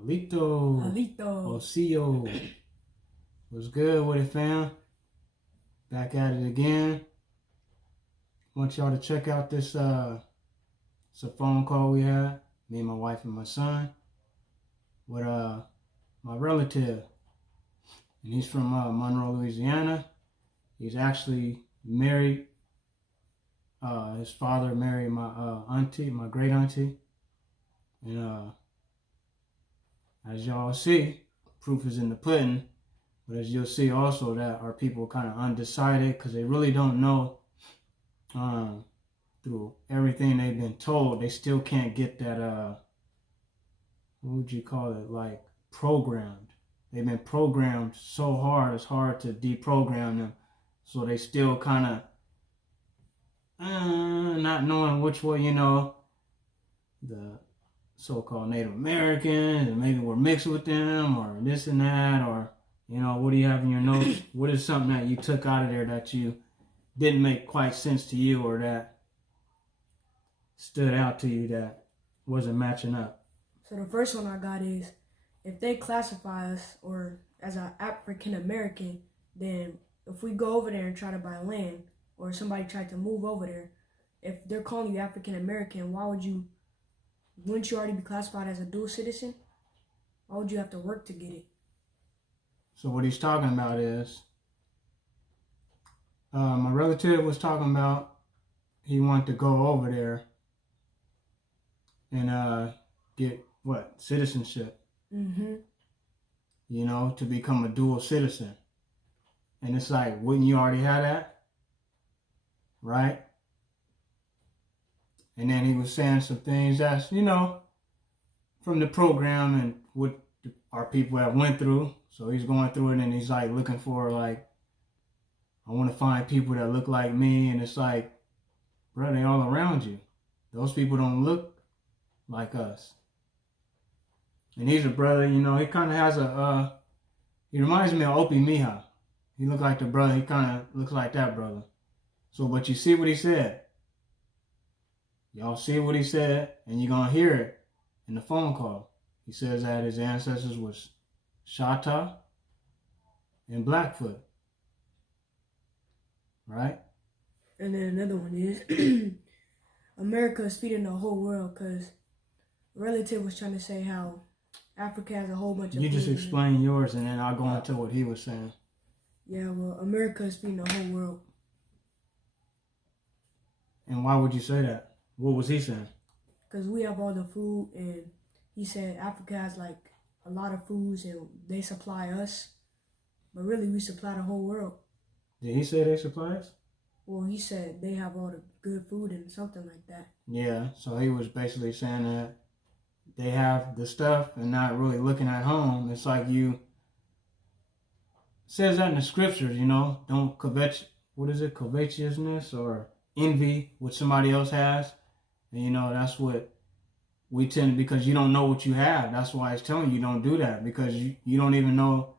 Alito. Alito. Osio. What's good with it, fam? Back at it again. Want y'all to check out this it's a phone call we had, me and my wife and my son, with my relative. And he's from Monroe, Louisiana. He's actually married. His father married my auntie, my great auntie. And as y'all see, proof is in the pudding. But as you'll see also that our people kind of undecided because they really don't know through everything they've been told, they still can't get that, what would you call it, like programmed. They've been programmed so hard, it's hard to deprogram them. So they still kind of not knowing which way, the so-called Native Americans, and maybe we're mixed with them, or this and that, or, what do you have in your notes? What is something that you took out of there that you didn't make quite sense to you, or that stood out to you that wasn't matching up? So the first one I got is, if they classify us or as an African American, then if we go over there and try to buy land, or somebody tried to move over there, if they're calling you African American, wouldn't you already be classified as a dual citizen? Why would you have to work to get it? So what he's talking about is, my relative was talking about he wanted to go over there and get citizenship. Mm-hmm. To become a dual citizen. And it's like, wouldn't you already have that? Right? And then he was saying some things that's, from the program and what our people have went through. So he's going through it and he's like looking for like, I want to find people that look like me. And it's like, bro, they all around you. Those people don't look like us. And he's a brother, he kind of has he reminds me of Opie Miha. He looked like the brother, he kind of looks like that brother. So, but you see what he said. Y'all see what he said, and you're going to hear it in the phone call. He says that his ancestors was Shatta and Blackfoot. Right? And then another one is, America is feeding the whole world, because relative was trying to say how Africa has a whole bunch of You just explain yours, and then I'll go into what he was saying. Yeah, well, America is feeding the whole world. And why would you say that? What was he saying? Because we have all the food, and he said Africa has like a lot of foods, and they supply us. But really, we supply the whole world. Did he say they supply us? Well, he said they have all the good food and something like that. Yeah, so he was basically saying that they have the stuff and not really looking at home. It's like it says that in the scriptures, don't covet, covetousness or envy what somebody else has. And that's what we tend to, because you don't know what you have. That's why it's telling you don't do that, because you don't even know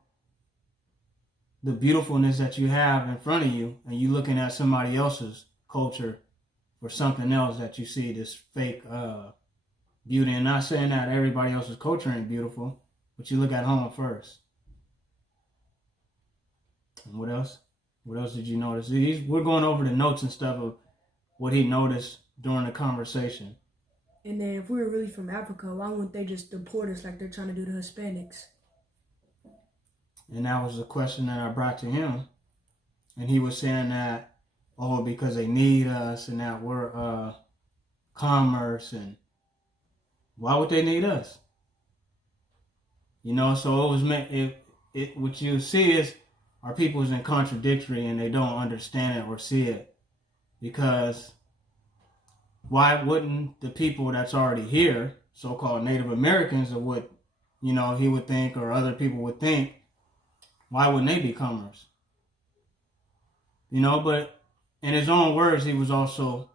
the beautifulness that you have in front of you, and you looking at somebody else's culture for something else that you see, this fake beauty. And not saying that everybody else's culture ain't beautiful, but you look at home first. And what else? What else did you notice? We're going over the notes and stuff of what he noticed during the conversation. And then if we were really from Africa, why wouldn't they just deport us like they're trying to do to Hispanics? And that was the question that I brought to him. And he was saying that, because they need us and that we're commerce, and why would they need us? So it was what you see is our people is in contradictory, and they don't understand it or see it. Because why wouldn't the people that's already here, so-called Native Americans, or what, he would think, or other people would think, why wouldn't they be comers? But in his own words, he was also,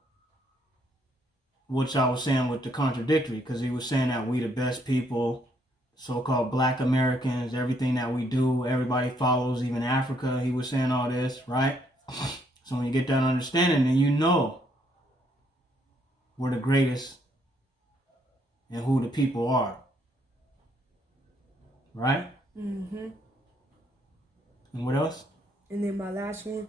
which I was saying with the contradictory, because he was saying that we the best people, so-called Black Americans, everything that we do, everybody follows, even Africa. He was saying all this, right? So when you get that understanding, then we're the greatest and who the people are. right? Mm-hmm. And what else? And then my last one,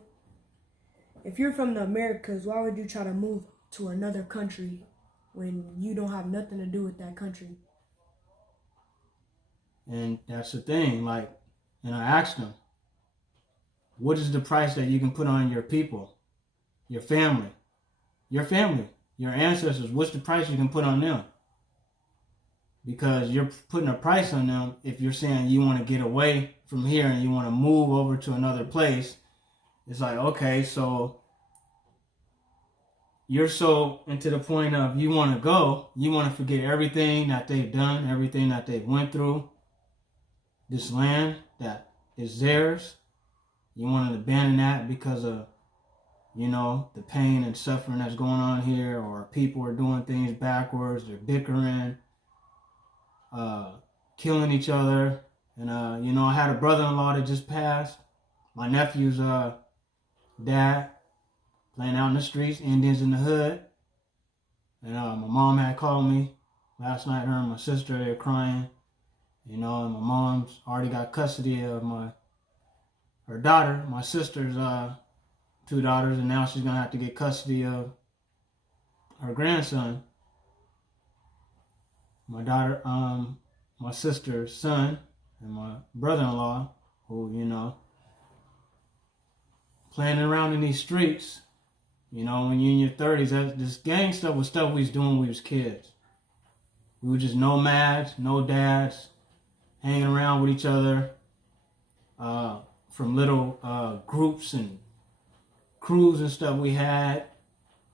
if you're from the Americas, why would you try to move to another country when you don't have nothing to do with that country? And that's the thing, like, and I asked them, what is the price that you can put on your people, your family, your ancestors? What's the price you can put on them? Because you're putting a price on them if you're saying you want to get away from here and you want to move over to another place. It's like, okay, so you're so into the point of you want to go, you want to forget everything that they've done, everything that they've went through, this land that is theirs. You want to abandon that because of, you know, the pain and suffering that's going on here, or people are doing things backwards, they're bickering, killing each other. And, you know, I had a brother-in-law that just passed. My nephew's dad, playing out in the streets, Indians in the hood. And my mom had called me last night, her and my sister, they were crying. You know, and my mom's already got custody of her daughter, my sister's 2 daughters, and now she's going to have to get custody of her grandson. My daughter, my sister's son, and my brother-in-law, who, you know, playing around in these streets. You know, when you're in your 30s, this gang stuff was stuff we was doing when we was kids. We were just nomads, no dads, hanging around with each other from little groups and crews and stuff we had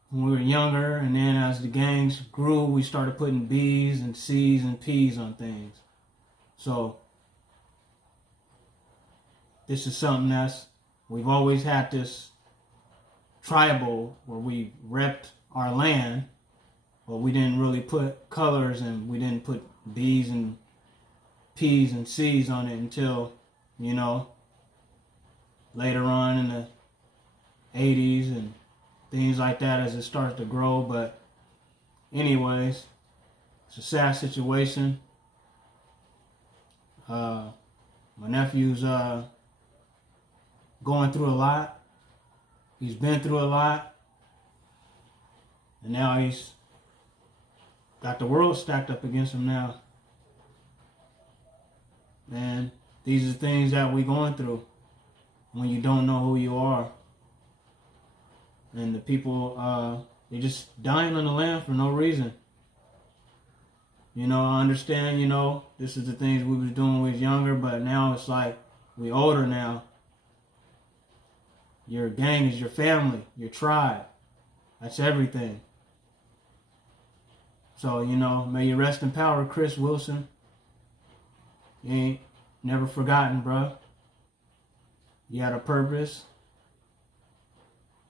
when we were younger. And then as the gangs grew, we started putting B's and C's and P's on things. So this is something we've always had this tribal where we repped our land, but we didn't really put colors and we didn't put B's and P's and C's on it until, you know, later on in the 80s and things like that as it starts to grow. But anyways, it's a sad situation. My nephew's going through a lot. He's been through a lot. And now he's got the world stacked up against him now. And these are things that we're going through when you don't know who you are. And the people, they're just dying on the land for no reason. You know, I understand, you know, this is the things we was doing when we was younger, but now it's like we older now. Your gang is your family, your tribe. That's everything. So, you know, may you rest in power, Chris Wilson. You ain't never forgotten, bro. You had a purpose.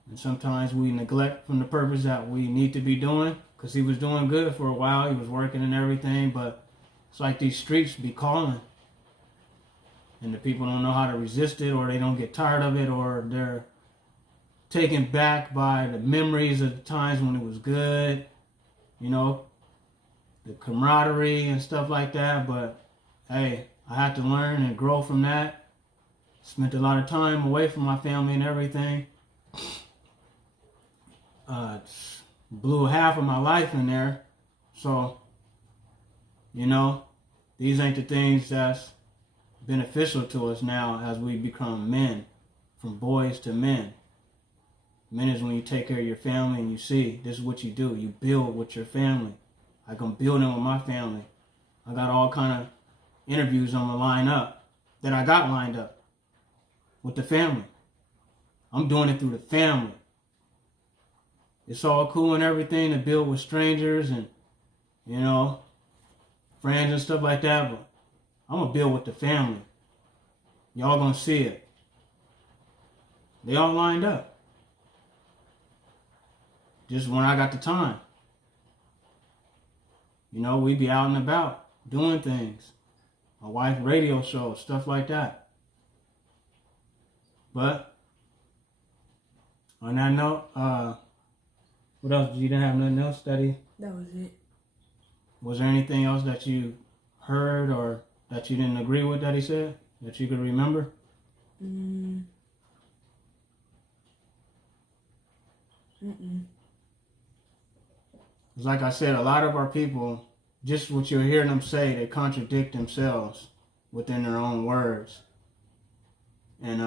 And sometimes we neglect from the purpose that we need to be doing, because he was doing good for a while. He was working and everything, but it's like these streets be calling. And the people don't know how to resist it, or they don't get tired of it, or they're taken back by the memories of the times when it was good, you know, the camaraderie and stuff like that. But hey, I had to learn and grow from that. Spent a lot of time away from my family and everything. Blew half of my life in there. So, you know, these ain't the things that's beneficial to us now as we become men, from boys to men. Men is when you take care of your family and you see, this is what you do. You build with your family. Like I'm building with my family. I got all kind of interviews on the line up that I got lined up with the family. I'm doing it through the family. It's all cool and everything to build with strangers and, you know, friends and stuff like that, but I'm going to build with the family. Y'all going to see it. They all lined up. Just when I got the time. You know, we be out and about doing things. My wife, radio shows, stuff like that. But on that note, what else? You didn't have nothing else, Steady? That was it. Was there anything else that you heard or that you didn't agree with that he said, that you could remember? Mm-mm. It's like I said, a lot of our people, just what you're hearing them say, they contradict themselves within their own words. And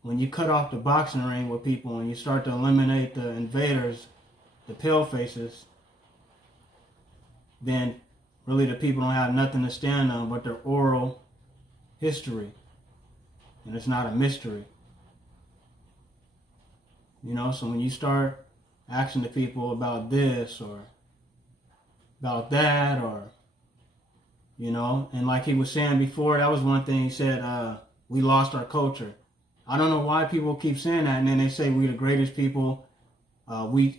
when you cut off the boxing ring with people and you start to eliminate the invaders, the pale faces, then really the people don't have nothing to stand on but their oral history. And it's not a mystery. You know, so when you start asking the people about this or about that, or, you know, and like he was saying before, that was one thing he said, we lost our culture. I don't know why people keep saying that, and then they say we the greatest people,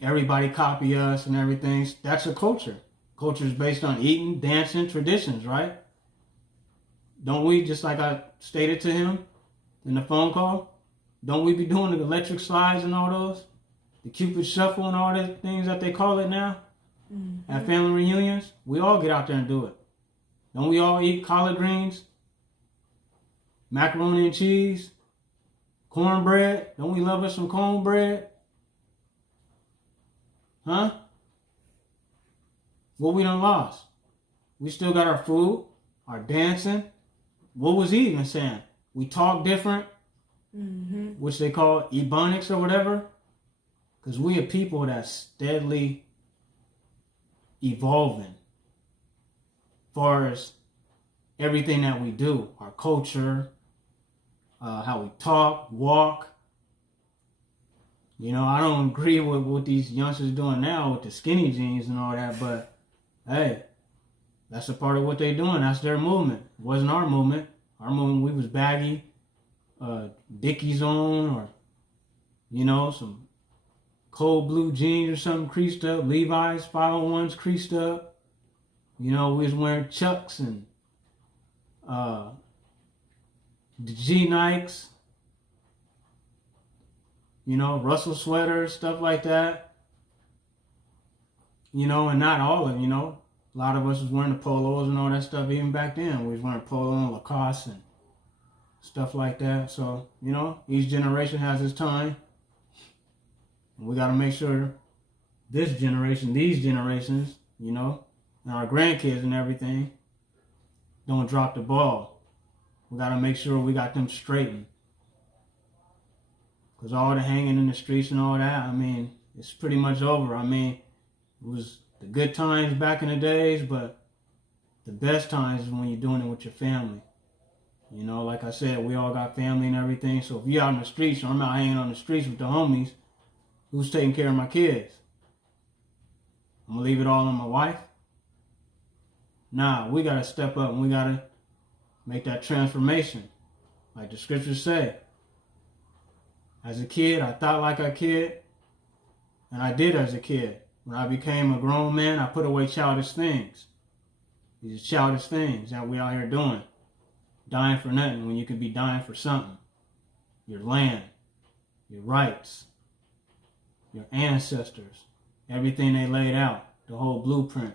everybody copy us and everything. That's a culture. Culture is based on eating, dancing, traditions, right? Don't we, just like I stated to him in the phone call, don't we be doing the electric slides and all those? The Cupid Shuffle and all the things that they call it now? Mm-hmm. At family reunions? We all get out there and do it. Don't we all eat collard greens? Macaroni and cheese? Cornbread? Don't we love us some cornbread? Huh? What we done lost? We still got our food, our dancing. What was he even saying? We talk different, which they call ebonics or whatever. Because we are people that's steadily evolving as far as everything that we do. Our culture, how we talk, walk. You know, I don't agree with what these youngsters doing now with the skinny jeans and all that, but hey, that's a part of what they're doing. That's their movement. It wasn't our movement. Our movement, we was baggy, Dickies on, or, you know, some cold blue jeans or something creased up, Levi's 501s creased up. You know, we was wearing Chucks and the G Nikes, you know, Russell sweaters, stuff like that. You know, and not all of them, you know. A lot of us was wearing the polos and all that stuff even back then. We was wearing polo and Lacoste and stuff like that. So, you know, each generation has its time. And we got to make sure this generation, these generations, you know, and our grandkids and everything don't drop the ball. We got to make sure we got them straightened. Because all the hanging in the streets and all that, I mean, it's pretty much over. I mean, it was the good times back in the days, but the best times is when you're doing it with your family. You know, like I said, we all got family and everything. So if you're out in the streets, or I'm out hanging on the streets with the homies, who's taking care of my kids? I'm going to leave it all on my wife? Nah, we got to step up and we got to make that transformation. Like the scriptures say. As a kid, I thought like a kid, and I did as a kid. When I became a grown man, I put away childish things. These are childish things that we out here doing. Dying for nothing when you could be dying for something. Your land, your rights, your ancestors, everything they laid out, the whole blueprint.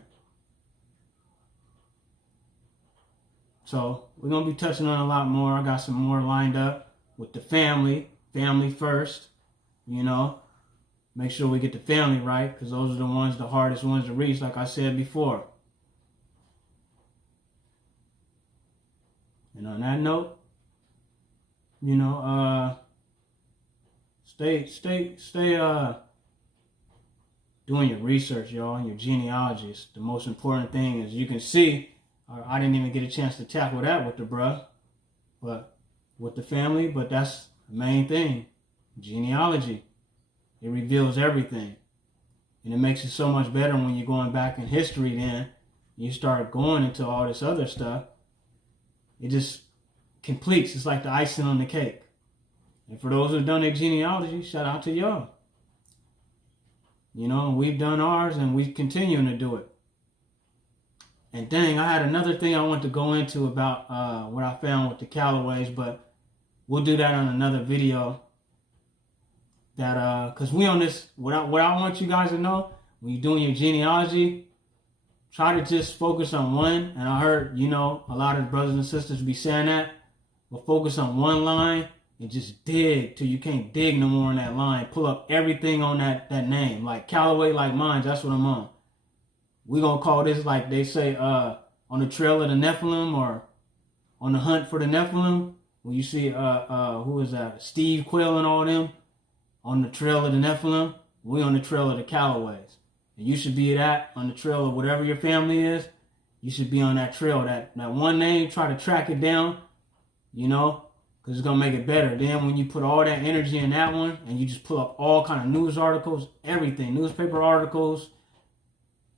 So we're going to be touching on a lot more. I got some more lined up with the family first, you know. Make sure we get the family right, because those are the ones, the hardest ones to reach, like I said before. And on that note, you know, stay doing your research, y'all, and your genealogies. The most important thing is, you can see, I didn't even get a chance to tackle that with the bruh, but with the family, but that's the main thing. Genealogy. It reveals everything. And it makes it so much better when you're going back in history then. You start going into all this other stuff. It just completes. It's like the icing on the cake. And for those who've done their genealogy, shout out to y'all. You know, we've done ours and we continuing to do it. And dang, I had another thing I want to go into about what I found with the Callaways, but we'll do that on another video. That because we on this, what I want you guys to know, when you're doing your genealogy, try to just focus on one. And I heard, you know, a lot of brothers and sisters be saying that. But focus on one line and just dig till you can't dig no more in that line. Pull up everything on that name. Like Callaway, like mine, that's what I'm on. We gonna call this, like they say, on the trail of the Nephilim, or on the hunt for the Nephilim. When you see, who is that? Steve Quill and all them on the trail of the Nephilim. We on the trail of the Callaways. And you should be on the trail of whatever your family is. You should be on that trail. That one name, try to track it down, you know, because it's going to make it better. Then when you put all that energy in that one, and you just pull up all kind of news articles, everything, newspaper articles,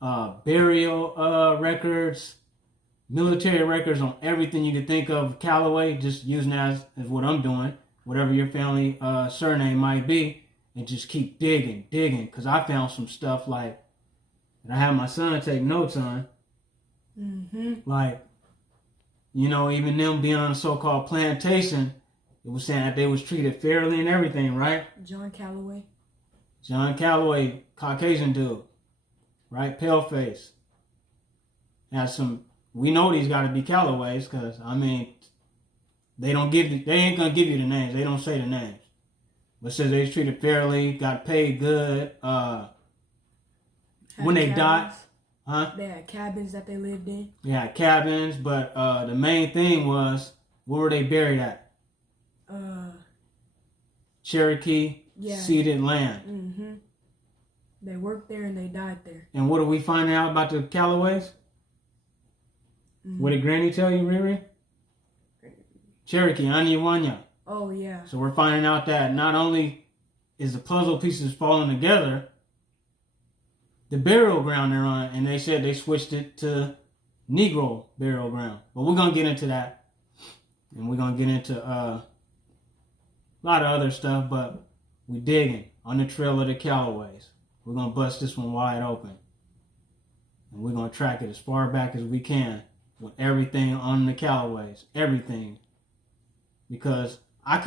burial records, military records on everything you could think of Callaway, just using that as what I'm doing, whatever your family surname might be, and just keep digging, because I found some stuff like that I had my son take notes on. Like, you know, even them being on a so-called plantation, it was saying that they was treated fairly and everything, right? John Callaway, Caucasian dude, right? Pale face. Has some. We know these got to be Callaways, because I mean, they ain't gonna give you the names. They don't say the names, but says they was treated fairly, got paid good. When they died, they had cabins that they lived in. Yeah, cabins, but the main thing was, where were they buried at? Cherokee ceded land. They worked there and they died there. And what are we finding out about the Callaways? What did Granny tell you, Riri? Cherokee, Anya. Oh, yeah. So we're finding out that not only is the puzzle pieces falling together, the burial ground they're on, and they said they switched it to Negro burial ground. But we're going to get into that. And we're going to get into a lot of other stuff, but we're digging on the trail of the Callaways. We're going to bust this one wide open. And we're going to track it as far back as we can with everything on the Callaways. Everything. Because I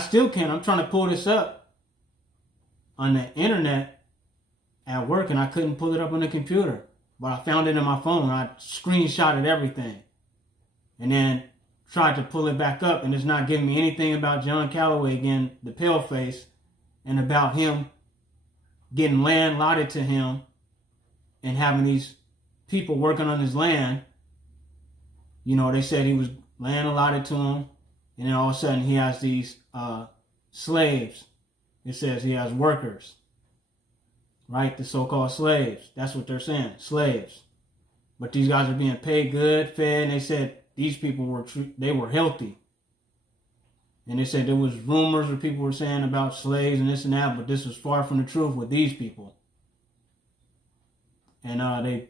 still can't. I'm trying to pull this up on the internet at work, and I couldn't pull it up on the computer. But I found it in my phone. I screenshotted everything. And then tried to pull it back up, and it's not giving me anything about John Callaway again, the paleface, and about him getting land allotted to him and having these people working on his land. You know, they said he was land allotted to him, and then all of a sudden he has these slaves. It says he has workers, right? The so-called slaves. That's what they're saying, slaves. But these guys are being paid good, fed, and they said these people were healthy. And they said there was rumors where people were saying about slaves and this and that, but this was far from the truth with these people. And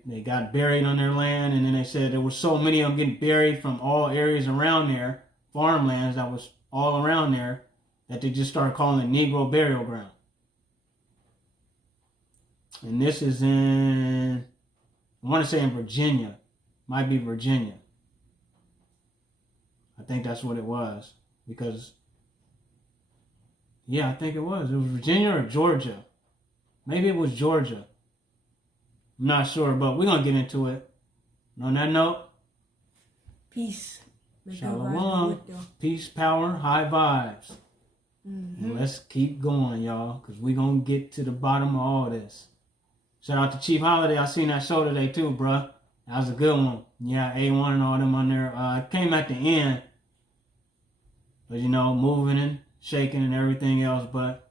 they got buried on their land, and then they said there were so many of them getting buried from all areas around there, farmlands that was all around there, that they just started calling it Negro burial ground. And this is in, I want to say in Virginia. Might be Virginia. I think that's what it was. Because, yeah, I think it was. It was Virginia or Georgia. Maybe it was Georgia. I'm not sure, but we're going to get into it. And on that note, peace. Shalom. Peace, power, high vibes. And let's keep going, y'all, because we're going to get to the bottom of all this. Shout out to Chief Holiday. I seen that show today, too, bruh. That was a good one. Yeah, A1 and all them on there. It came at the end. But, you know, moving and shaking and everything else. But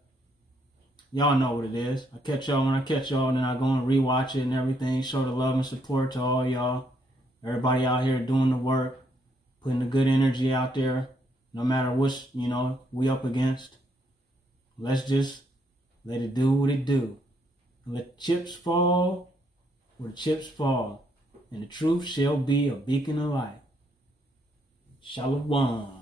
y'all know what it is. I catch y'all when I catch y'all. And then I go and rewatch it and everything. Show the love and support to all y'all. Everybody out here doing the work. Putting the good energy out there. No matter what, you know, we up against. Let's just let it do what it do. Let the chips fall where the chips fall. And the truth shall be a beacon of light. Shalom.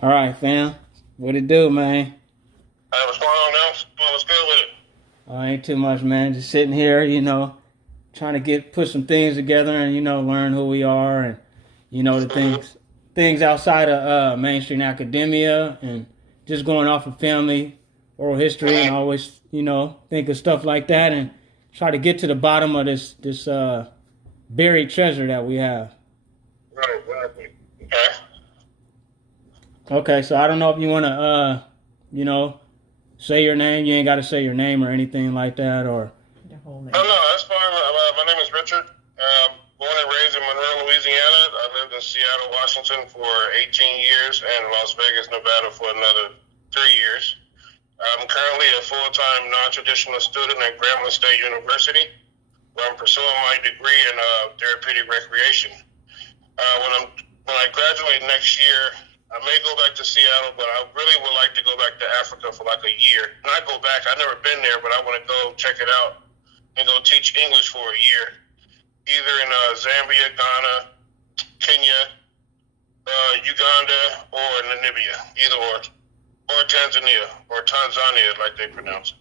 All right, fam. What it do, man? Hey, what's going on now? What's good with it? Ain't too much, man. Just sitting here, you know, trying to put some things together and, you know, learn who we are and, you know, the things outside of mainstream academia and just going off of family oral history, and I always, think of stuff like that and try to get to the bottom of this buried treasure that we have. Right, exactly. Okay. Okay, so I don't know if you want to, say your name. You ain't got to say your name or anything like that, or The whole name. Oh, no, that's fine. My name is Richard. Born and raised in Monroe, Louisiana. I lived in Seattle, Washington for 18 years and Las Vegas, Nevada for another 3 years. I'm currently a full-time non-traditional student at Grambling State University, where I'm pursuing my degree in therapeutic recreation. When I graduate next year, I may go back to Seattle, but I really would like to go back to Africa for like a year. Not go back. I've never been there, but I want to go check it out and go teach English for a year, either in Zambia, Ghana, Kenya, Uganda, or Namibia, either or Tanzania, like they pronounce it.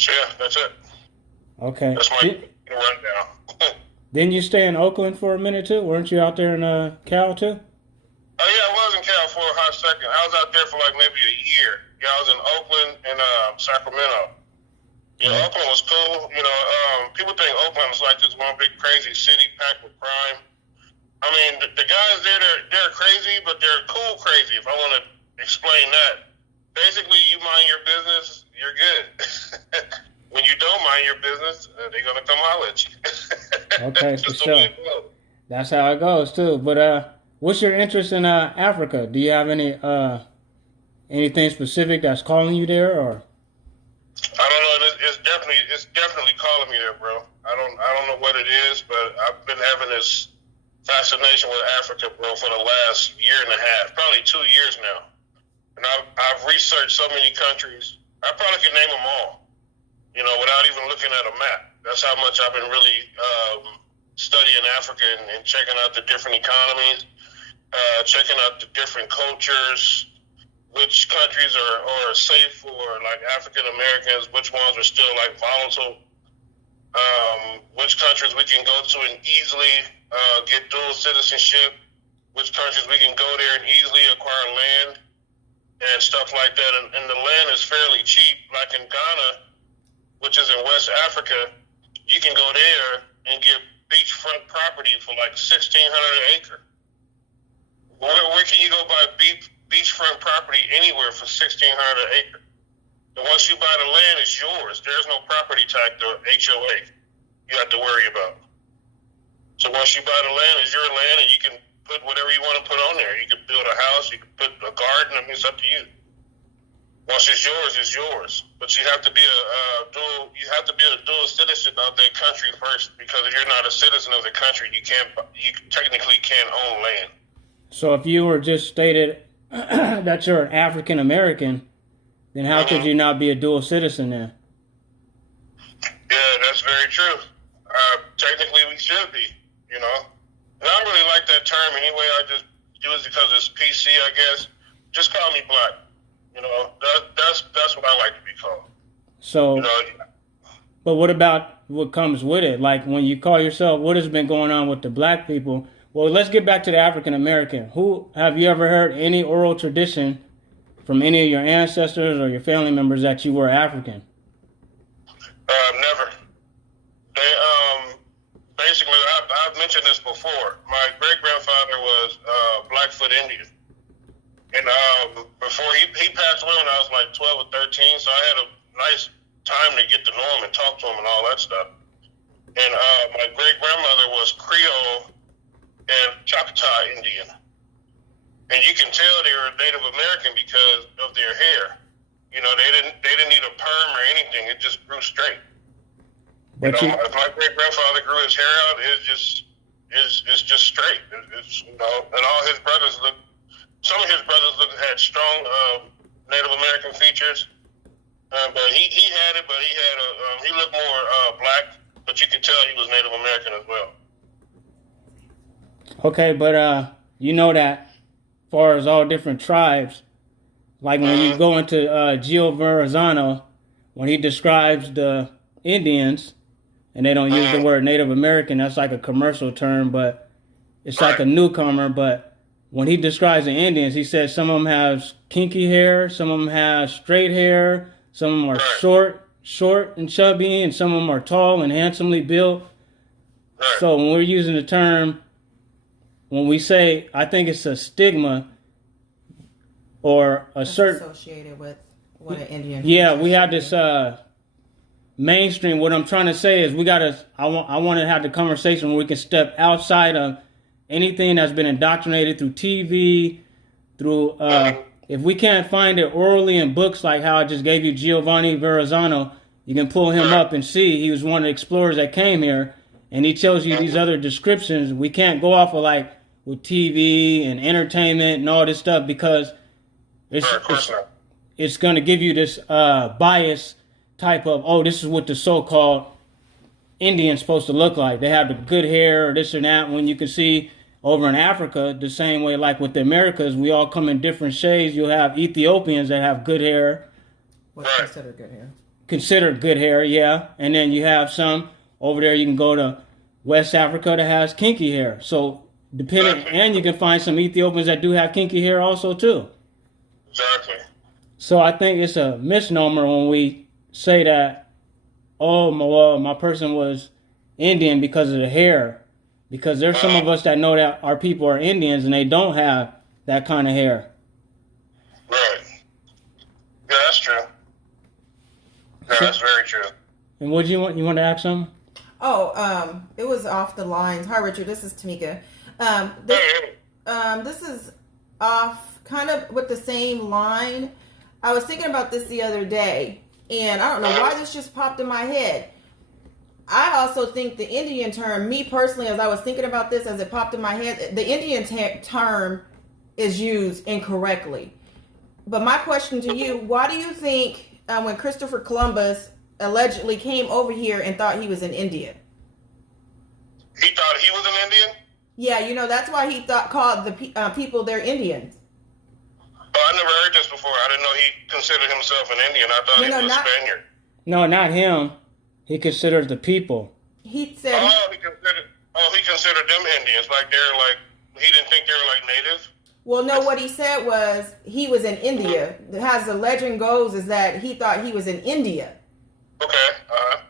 So yeah, that's it. okay. That's my rundown. Didn't you stay in Oakland for a minute too? Weren't you out there in Cal too? Oh yeah, I was in Cal for a hot second. I was out there for like maybe a year. Yeah, I was in Oakland and Sacramento. Yeah, Oakland was cool. People think Oakland is like this one big crazy city packed with crime. I mean, the guys there, they're crazy, but they're cool crazy, if I want to explain that. Basically, you mind your business, you're good. When you don't mind your business, they're going to come holler at you. Okay, for sure. That's how it goes too. But what's your interest in Africa? Do you have anything specific that's calling you there, or? I don't know. It's definitely calling me there, bro. I don't know what it is, but I've been having this fascination with Africa, bro, for the last year and a half, probably 2 years now. And I've researched so many countries. I probably can name them all, without even looking at a map. That's how much I've been really studying Africa and checking out the different economies, checking out the different cultures, which countries are safe for like African Americans, which ones are still like volatile, which countries we can go to and easily get dual citizenship, which countries we can go there and easily acquire land and stuff like that. And the land is fairly cheap. Like in Ghana, which is in West Africa, you can go there and get beachfront property for like $1,600 an acre. Where can you go buy beachfront property anywhere for $1,600 an acre? And once you buy the land, it's yours. There's no property tax or HOA you have to worry about. So once you buy the land, it's your land, and you can put whatever you want to put on there. You can build a house, you can put a garden. I mean, it's up to you. Once it's yours. But you have to be a dual citizen of that country first, because if you're not a citizen of the country, you technically can't own land. So if you were just stated that you're an African American, then how could you not be a dual citizen then? Yeah, that's very true. Technically, we should be, And I don't really like that term anyway. I just do it because it's PC, I guess. Just call me black. That's what I like to be called. So, but what about what comes with it? Like when you call yourself, what has been going on with the black people? Well, let's get back to the African American. Have you ever heard any oral tradition from any of your ancestors or your family members that you were African? Never. Basically, I've mentioned this before. My great-grandfather was Blackfoot Indian. And before he passed away when I was like 12 or 13, so I had a nice time to get to know him and talk to him and all that stuff. And my great-grandmother was Creole and Choctaw Indian. And you can tell they were Native American because of their hair. They didn't need a perm or anything. It just grew straight. If my great grandfather grew his hair out, it's just straight. And all his brothers some of his brothers had strong Native American features. But he had it, but he looked more black, but you could tell he was Native American as well. Okay, but that as far as all different tribes, like when you go into Gio Verrazano, when he describes the Indians, and they don't use the word Native American, that's like a commercial term, but it's like a newcomer. But when he describes the Indians, he says some of them have kinky hair, some of them have straight hair, some of them are short and chubby, and some of them are tall and handsomely built. Right. So when we're using the term, when we say, I think it's a stigma or a certain associated with what an Indian. Yeah, we have this mainstream. What I'm trying to say is I want to have the conversation where we can step outside of anything that's been indoctrinated through TV, through if we can't find it orally in books, like how I just gave you Giovanni Verrazzano, you can pull him up and see he was one of the explorers that came here, and he tells you these other descriptions. We can't go off of like with TV and entertainment and all this stuff, because it's going to give you this bias type of, oh, this is what the so-called Indian's supposed to look like. They have the good hair or this or that, when you can see over in Africa, the same way like with the Americas, we all come in different shades. You'll have Ethiopians that have good hair. What's considered good hair? Considered good hair, yeah. And then you have some over there, you can go to West Africa that has kinky hair. So depending, and you can find some Ethiopians that do have kinky hair also too. Exactly. So I think it's a misnomer when we say that, oh, my person was Indian because of the hair. Because there's some of us that know that our people are Indians and they don't have that kind of hair. Right. Yeah, that's true. Yeah, that's very true. And what do you want? You want to ask something? Oh, it was off the lines. Hi, Richard. This is Tamika. This is off kind of with the same line. I was thinking about this the other day, and I don't know why this just popped in my head. I also think the Indian term, me personally, as I was thinking about this, as it popped in my head, the Indian term is used incorrectly. But my question to you, why do you think when Christopher Columbus allegedly came over here and thought he was an Indian? He thought he was an Indian? Yeah, that's why he called the people there Indians. Oh, I never heard this before. I didn't know he considered himself an Indian. I thought he was a Spaniard. No, not him. He considered the people. He said. He considered them Indians. Like he didn't think they were like native. Well, no, what he said was he was in India. As the legend goes, is that he thought he was in India. Okay.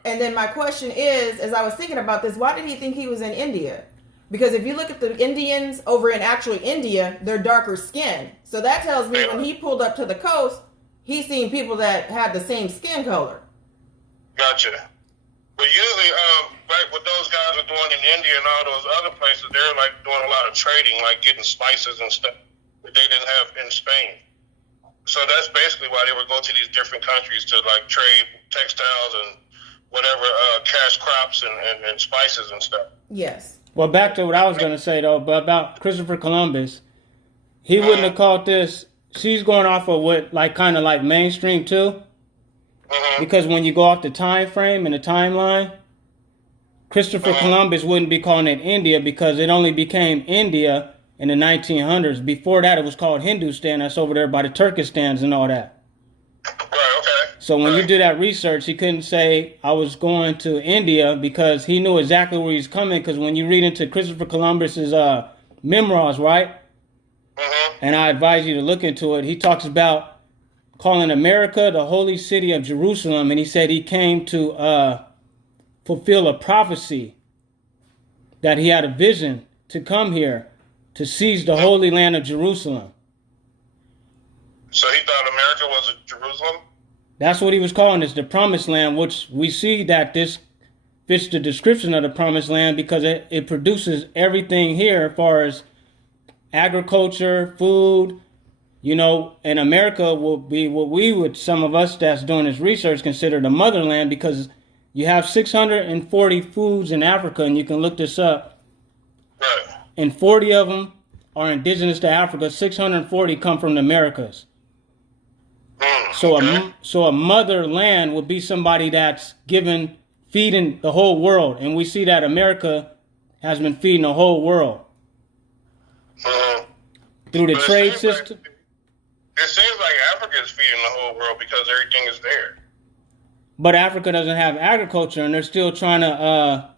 And then my question is, as I was thinking about this, why did he think he was in India? Because if you look at the Indians over in actually India, they're darker skinned. So that tells me when he pulled up to the coast, he's seen people that had the same skin color. Gotcha. But usually, like what those guys are doing in India and all those other places, they're like doing a lot of trading, like getting spices and stuff that they didn't have in Spain. So that's basically why they would go to these different countries to like trade textiles and whatever, cash crops and spices and stuff. Yes. Well, back to what I was going to say, though, but about Christopher Columbus, he wouldn't have called this, she's going off of what, like, kind of like mainstream, too. Because when you go off the time frame and the timeline, Christopher Columbus wouldn't be calling it India because it only became India in the 1900s. Before that, it was called Hindustan. That's over there by the Turkestans and all that. Right, okay. So when you do that research, he couldn't say, I was going to India, because he knew exactly where he's coming. Because when you read into Christopher Columbus's memoirs, right? And I advise you to look into it. He talks about calling America the holy city of Jerusalem. And he said he came to fulfill a prophecy, that he had a vision to come here to seize the holy land of Jerusalem. So he thought America was Jerusalem? That's what he was calling this, the promised land, which we see that this fits the description of the promised land because it produces everything here as far as agriculture, food, and America will be what we would, some of us that's doing this research, consider the motherland, because you have 640 foods in Africa, and you can look this up. Right. And 40 of them are indigenous to Africa. 640 come from the Americas. So a motherland would be somebody that's feeding the whole world. And we see that America has been feeding the whole world. Through the trade system. It seems like Africa is feeding the whole world because everything is there. But Africa doesn't have agriculture, and they're still trying to,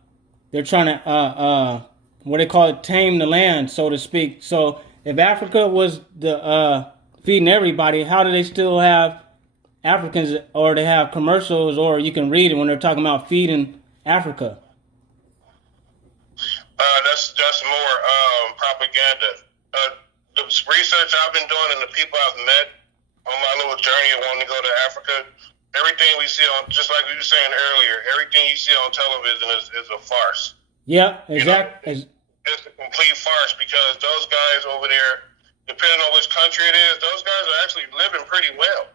what they call it, tame the land, so to speak. So if Africa was the feeding everybody, how do they still have Africans, or they have commercials, or you can read it when they're talking about feeding Africa? That's more propaganda. The research I've been doing and the people I've met on my little journey of wanting to go to Africa, everything we see on, just like we were saying earlier, everything you see on television is a farce. Yeah, exactly. You know, it's a complete farce because those guys over there, depending on which country it is, those guys are actually living pretty well.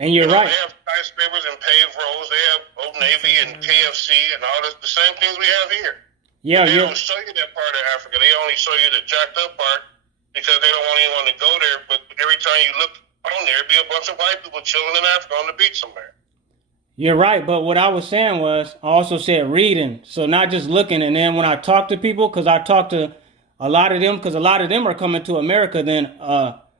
And you're right. They have skyscrapers and paved roads. They have Old Navy and KFC and all this, the same things we have here. Yeah, they don't show you that part of Africa. They only show you the jacked up part because they don't want anyone to go there. But every time you look on there, it'd be a bunch of white people chilling in Africa on the beach somewhere. You're right, but what I was saying was, I also said reading. So not just looking. And then when I talk to people, because I talk to a lot of them, because a lot of them are coming to America, then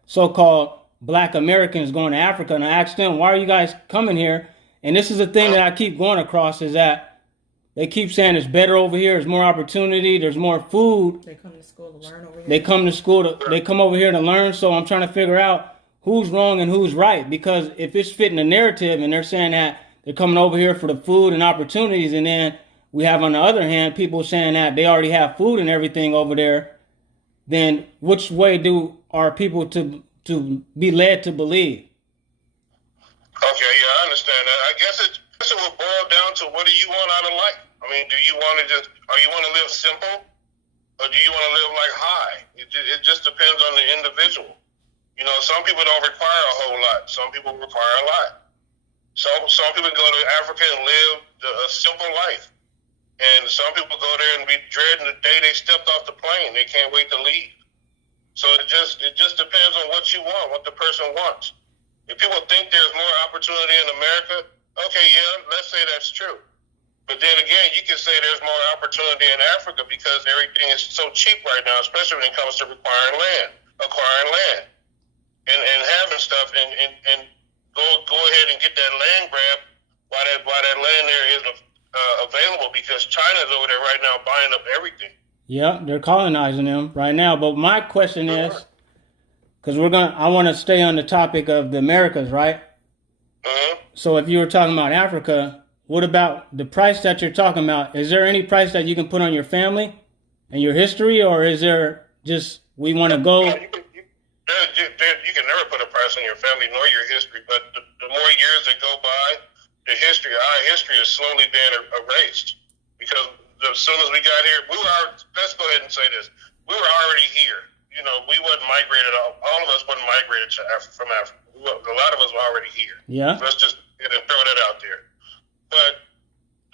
so-called Black Americans going to Africa. And I asked them, why are you guys coming here? And this is the thing that I keep going across, is that they keep saying it's better over here. There's more opportunity. There's more food. They come to school to learn over here. They come to school. They come over here to learn. So I'm trying to figure out who's wrong and who's right. Because if it's fitting the narrative and they're saying that they're coming over here for the food and opportunities, and then we have on the other hand people saying that they already have food and everything over there, then which way are people to be led to believe? Okay, yeah, I understand that. I guess it will boil down to, what do you want out of life? I mean, do you want to live simple, or do you want to live like high? It just depends on the individual. You know, some people don't require a whole lot. Some people require a lot. So some people go to Africa and live a simple life, and some people go there and be dreading the day they stepped off the plane. They can't wait to leave. So it just depends on what you want, what the person wants. If people think there's more opportunity in America, okay, yeah, let's say that's true. But then again, you can say there's more opportunity in Africa because everything is so cheap right now, especially when it comes to acquiring land, and having stuff, and go ahead and get that land grab while that land there is available, because China's over there right now buying up everything. Yeah, they're colonizing them right now. But my question is, because I want to stay on the topic of the Americas, right? Mm-hmm. So if you were talking about Africa, what about the price that you're talking about? Is there any price that you can put on your family and your history, or is there just, we want to go? You can never put a price on your family nor your history, but the more years that go by, our history is slowly being erased, because as soon as we got here, let's go ahead and say this, we were already here. You know, we wasn't migrated, all of us wasn't migrated from Africa. A lot of us were already here. Yeah. Let's just throw that out there. But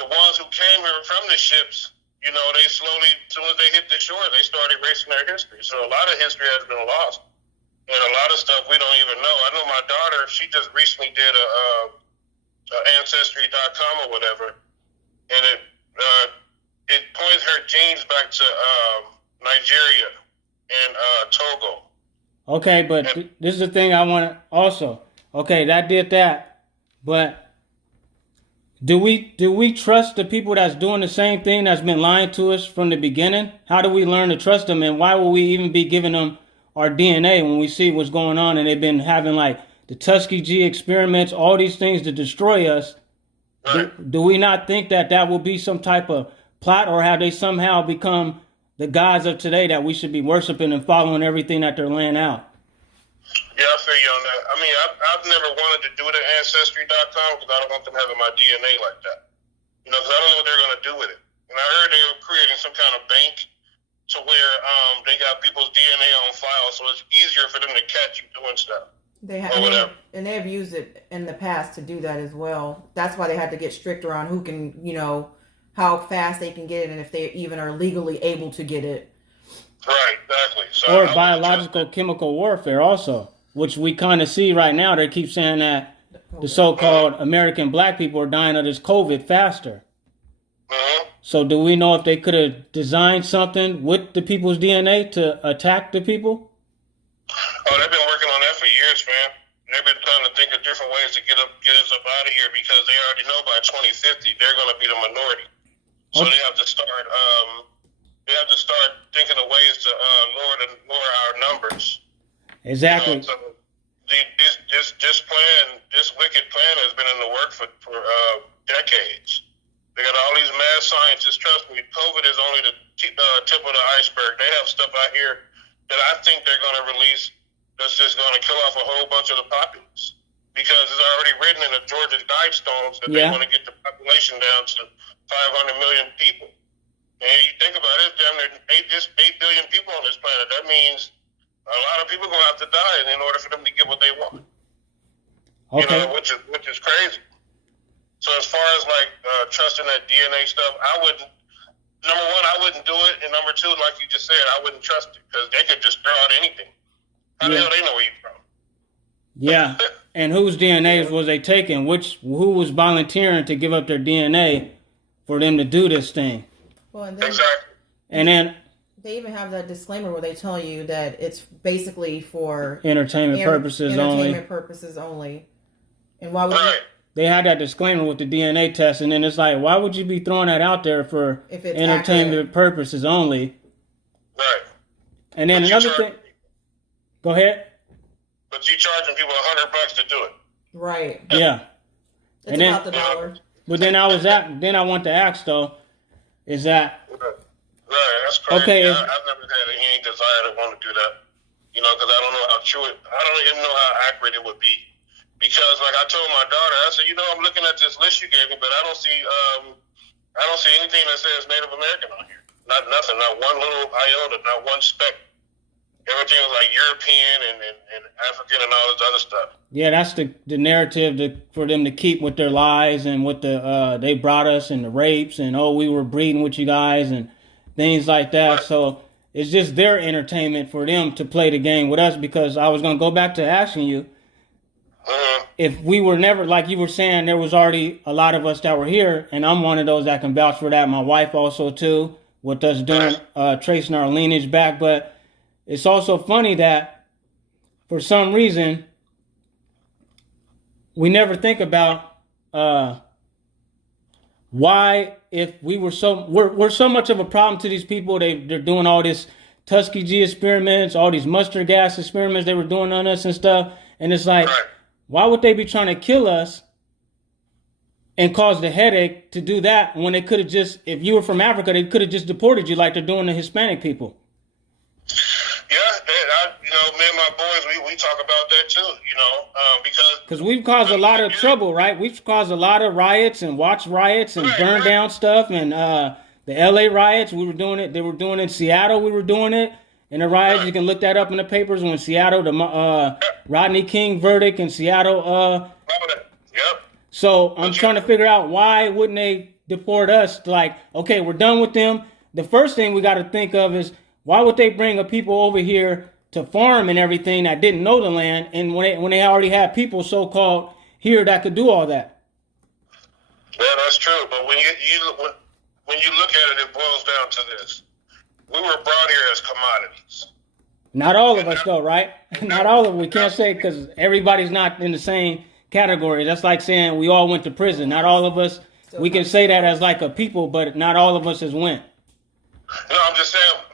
the ones who came here from the ships, you know, they slowly, as soon as they hit the shore, they started erasing their history. So a lot of history has been lost. And a lot of stuff we don't even know. I know my daughter, she just recently did a Ancestry.com or whatever, and it points her genes back to Nigeria and Togo. Okay, but this is the thing I want to also. Okay, that did that, but do we trust the people that's doing the same thing that's been lying to us from the beginning? How do we learn to trust them, and why will we even be giving them our DNA when we see what's going on, and they've been having like the Tuskegee experiments, all these things to destroy us? Right. Do we not think that will be some type of plot, or have they somehow become the gods of today that we should be worshiping and following everything that they're laying out? Yeah, I feel you on that. I mean, I've never wanted to do the Ancestry.com because I don't want them having my DNA like that. You know, because I don't know what they're going to do with it. And I heard they were creating some kind of bank to where they got people's DNA on file, so it's easier for them to catch you doing stuff. They have used it in the past to do that as well. That's why they had to get stricter on who can, you know, how fast they can get it, and if they even are legally able to get it. Right, exactly. So or biological chemical warfare also, which we kind of see right now. They keep saying that the so-called American black people are dying of this COVID faster. Mm-hmm. So do we know if they could have designed something with the people's DNA to attack the people? Oh, they've been working on that for years, man. They've been trying to think of different ways to get us up out of here, because they already know by 2050 they're going to be the minority. So they have to start We have to start thinking of ways to lower our numbers. Exactly. So this wicked plan has been in the work for decades. They got all these mad scientists. Trust me, COVID is only the tip of the iceberg. They have stuff out here that I think they're going to release that's just going to kill off a whole bunch of the populace. Because it's already written in the Georgia Guidestones that they want to get the population down to 500 million people. And you think about it, damn near 8 billion people on this planet. That means a lot of people are going to have to die in order for them to get what they want. Okay. Which is crazy. So as far as like trusting that DNA stuff, number one, I wouldn't do it, and number two, like you just said, I wouldn't trust it because they could just throw out anything. How the hell they know where you're from? Yeah, and whose DNA was they taking? Who was volunteering to give up their DNA for them to do this thing? Well, and then, exactly. And then they even have that disclaimer where they tell you that it's basically for entertainment purposes only. And why would they had that disclaimer with the DNA test, and then it's like, why would you be throwing that out there for entertainment purposes only? Right. And then another thing. Go ahead. But you charging people $100 to do it. Right. Yeah. It's about the dollar. But then I want to ask though, is that right? That's crazy. Okay. I've never had any desire to want to do that. Because I don't know how true I don't even know how accurate it would be. Because like I told my daughter, I said, I'm looking at this list you gave me, but I don't see anything that says Native American on here. Not nothing. Not one little iota. Not one speck. Everything was like European and African and all this other stuff. Yeah, that's the narrative for them to keep with their lies and with the they brought us and the rapes and we were breeding with you guys and things like that. Right. So it's just their entertainment for them to play the game with us. Because I was gonna go back to asking you if we were never, like you were saying, there was already a lot of us that were here, and I'm one of those that can vouch for that. My wife also too, with us doing tracing our lineage back, but. It's also funny that, for some reason, we never think about why, if we were we're so much of a problem to these people. They're doing all this Tuskegee experiments, all these mustard gas experiments they were doing on us and stuff. And it's like, why would they be trying to kill us and cause the headache to do that when they could have just, if you were from Africa, they could have just deported you like they're doing the Hispanic people? Me and my boys, we talk about that too, because we've caused a lot of trouble, right? We've caused a lot of riots and watch riots and burn down stuff. And the LA riots, we were doing it. They were doing it in Seattle. We were doing it. And the riots, you can look that up in the papers when Seattle, the Rodney King verdict in Seattle. So I'm trying to figure out, why wouldn't they deport us? Like, okay, we're done with them. The first thing we got to think of is, why would they bring a people over here to farm and everything that didn't know the land, and when they already had people so-called here that could do all that? Yeah, that's true. But when you look at it, it boils down to this: we were brought here as commodities. Not all of us, though, right? Not all of them. We can't say, because everybody's not in the same category. That's like saying we all went to prison. Not all of us. We can say that as like a people, but not all of us has went. No, I'm just saying.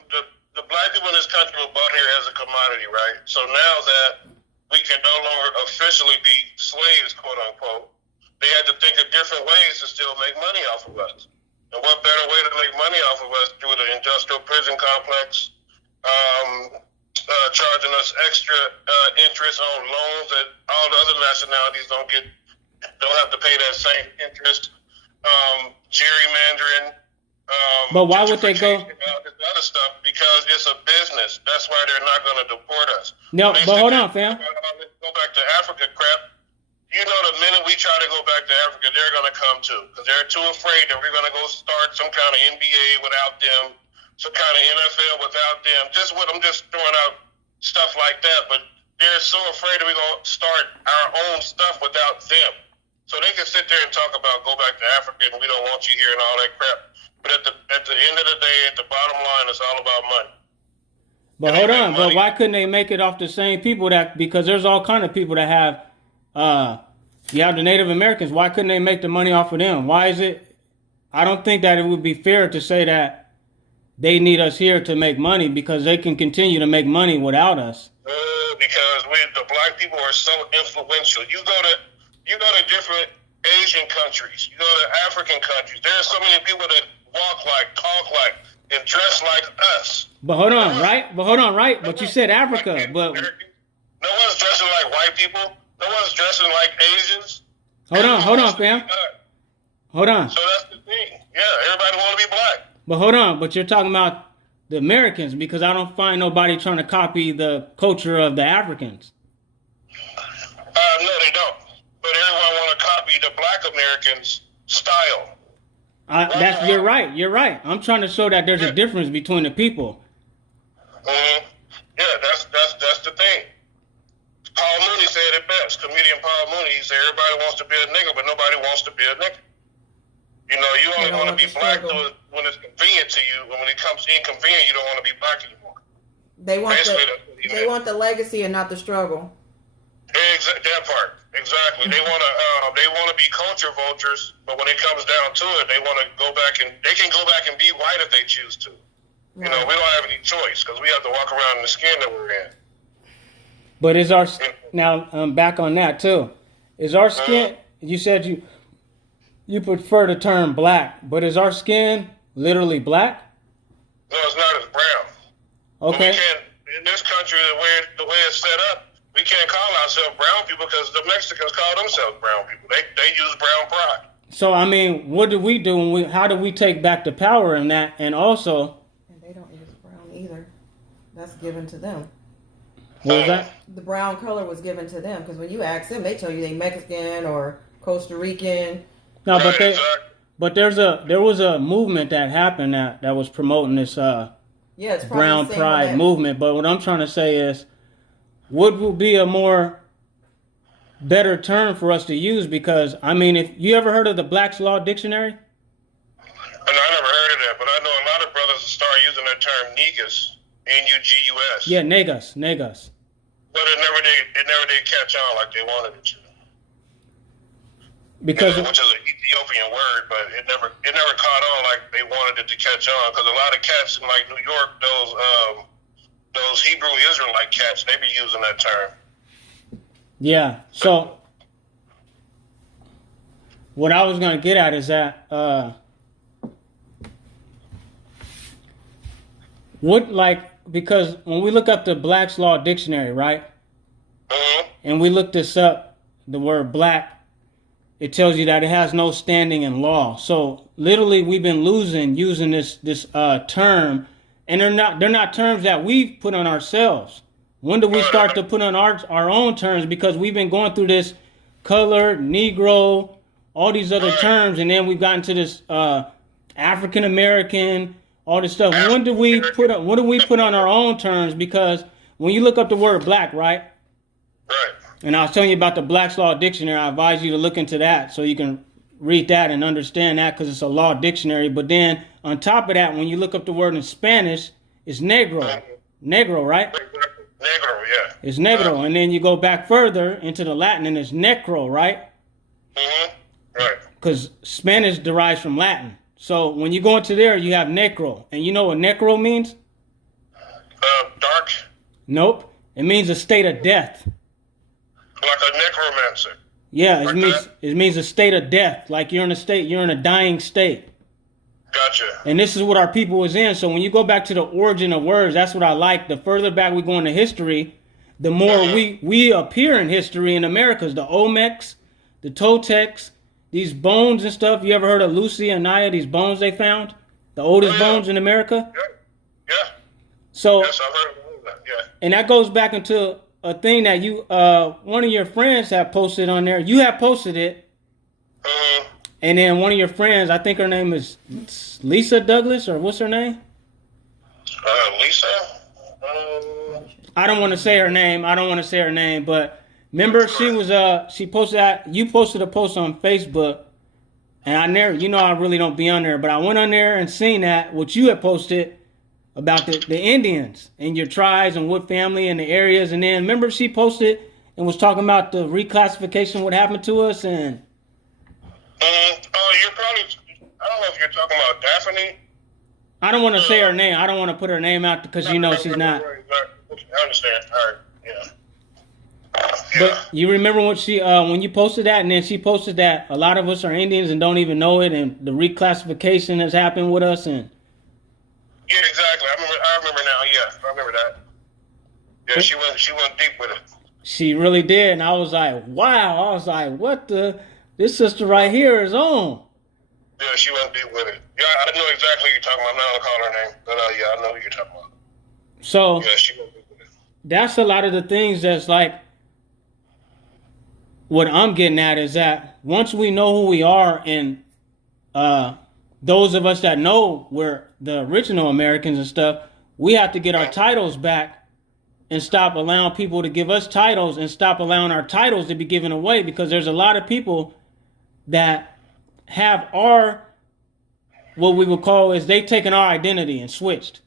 The black people in this country were bought here as a commodity, right? So now that we can no longer officially be slaves, quote unquote, they had to think of different ways to still make money off of us. And what better way to make money off of us through the industrial prison complex, charging us extra interest on loans that all the other nationalities don't have to pay that same interest, gerrymandering. But why would they go? This other stuff, because it's a business. That's why they're not going to deport us. No, but hold on, fam. Go back to Africa, crap. The minute we try to go back to Africa, they're going to come too, because they're too afraid that we're going to go start some kind of NBA without them, some kind of NFL without them. I'm just throwing out stuff like that, but they're so afraid that we're going to start our own stuff without them. So they can sit there and talk about go back to Africa and we don't want you here and all that crap. But at the end of the day, at the bottom line, it's all about money. But hold on, but why couldn't they make it off the same people because there's all kind of people that have, you have the Native Americans. Why couldn't they make the money off of them? Why is it, I don't think that it would be fair to say that they need us here to make money because they can continue to make money without us. Because the black people are so influential. You go to different Asian countries. You go to African countries. There are so many people that walk like, talk like, and dress like us. But hold on, right? But you said Africa, but no one's dressing like white people. No one's dressing like Asians. Hold on, fam. Hold on. So that's the thing. Yeah, everybody want to be black. But hold on, but you're talking about the Americans because I don't find nobody trying to copy the culture of the Africans. No, they don't. But everyone want to copy the black Americans' style. You're right. I'm trying to show that there's a difference between the people. Mm-hmm. Yeah, that's the thing. Paul Mooney said it best. Comedian Paul Mooney, he said everybody wants to be a nigga, but nobody wants to be a nigga. You know, you only want to be black when it's convenient to you, and when it comes inconvenient, you don't want to be black anymore. They want the legacy and not the struggle. That part, exactly. They want to be culture vultures, but when it comes down to it, they want to go back and they can go back and be white if they choose to. You know, we don't have any choice because we have to walk around in the skin that we're in. But now back on that too. Is our skin? You said you prefer the term black, but is our skin literally black? No, it's not. It's brown. Okay. In this country, the way it's set up, we can't call ourselves brown people because the Mexicans call themselves brown people. They use brown pride. So I mean, what do we do? How do we take back the power in that? And also, and they don't use brown either. That's given to them. What was that? The brown color was given to them because when you ask them, they tell you they Mexican or Costa Rican. No, but there was a movement that happened that was promoting this it's brown pride movement. But what I'm trying to say is, what would be a more better term for us to use? Because I mean, if you ever heard of the Black's Law Dictionary? I never heard of that, but I know a lot of brothers start using that term negus, N-U-G-U-S. Yeah, negus. But it never did catch on like they wanted it to. Because which is an Ethiopian word, but it never caught on like they wanted it to catch on. Because a lot of cats in like New York, those Hebrew Israelite cats, they be using that term. Yeah. So what I was gonna get at is that because when we look up the Black's Law Dictionary, right? Mm-hmm. And we look this up, the word black, it tells you that it has no standing in law. So literally we've been using this term, and they're not terms that we've put on ourselves. When do we start to put on our own terms? Because we've been going through this colored, Negro, all these other terms, and then we've gotten to this African American, all this stuff. When do we put on our own terms? Because when you look up the word black, right? Right. And I was telling you about the Black's Law Dictionary. I advise you to look into that so you can read that and understand that because it's a law dictionary. But then on top of that, when you look up the word in Spanish, it's negro. Negro, right? Negro, yeah. It's negro. And then you go back further into the Latin and it's necro, right? Mm-hmm. Right. Because Spanish derives from Latin. So when you go into there, you have necro. And you know what necro means? Dark. Nope. It means a state of death. Like a necromancer. Yeah, like it means a state of death. Like you're in a dying state. Gotcha. And this is what our people was in. So when you go back to the origin of words, that's what I like. The further back we go into history, the more we appear in history in Americas. The Olmecs, the Toltecs, these bones and stuff. You ever heard of Lucy and Naya, these bones they found? The oldest bones in America? Yeah. So, yes, I've heard of that, yeah. And that goes back into a thing that you, one of your friends have posted on there. You have posted it. Mm-hmm. And then one of your friends, I think her name is Lisa Douglas, or what's her name? Lisa? I don't want to say her name, but remember she posted that, you posted a post on Facebook, and I really don't be on there, but I went on there and seen that, what you had posted about the Indians and your tribes and what family and the areas, and then remember she posted and was talking about the reclassification, what happened to us, and Oh, you're probably, I don't know if you're talking about Daphne. I don't want to say her name. I don't want to put her name out because you know she's not. I understand. All right. Yeah. But you remember what she when you posted that, and then she posted that a lot of us are Indians and don't even know it, and the reclassification has happened with us, and yeah, exactly. I remember now. Yeah, I remember that. Yeah, she went deep with it. she really did, and I was like, wow. I was like, what the? This sister right here is on. Yeah, she went deep with it. Yeah, I know exactly what you're talking about. I'm not gonna call her name, but yeah, I know what you're talking about. So Yeah, she went deep with it. that's a lot of the things that's like. What I'm getting at is that once we know who we are, and those of us that know we're the original Americans and stuff, we have to get our titles back and stop allowing people to give us titles and stop allowing our titles to be given away, because there's a lot of people that have what we would call is they've taken our identity and switched.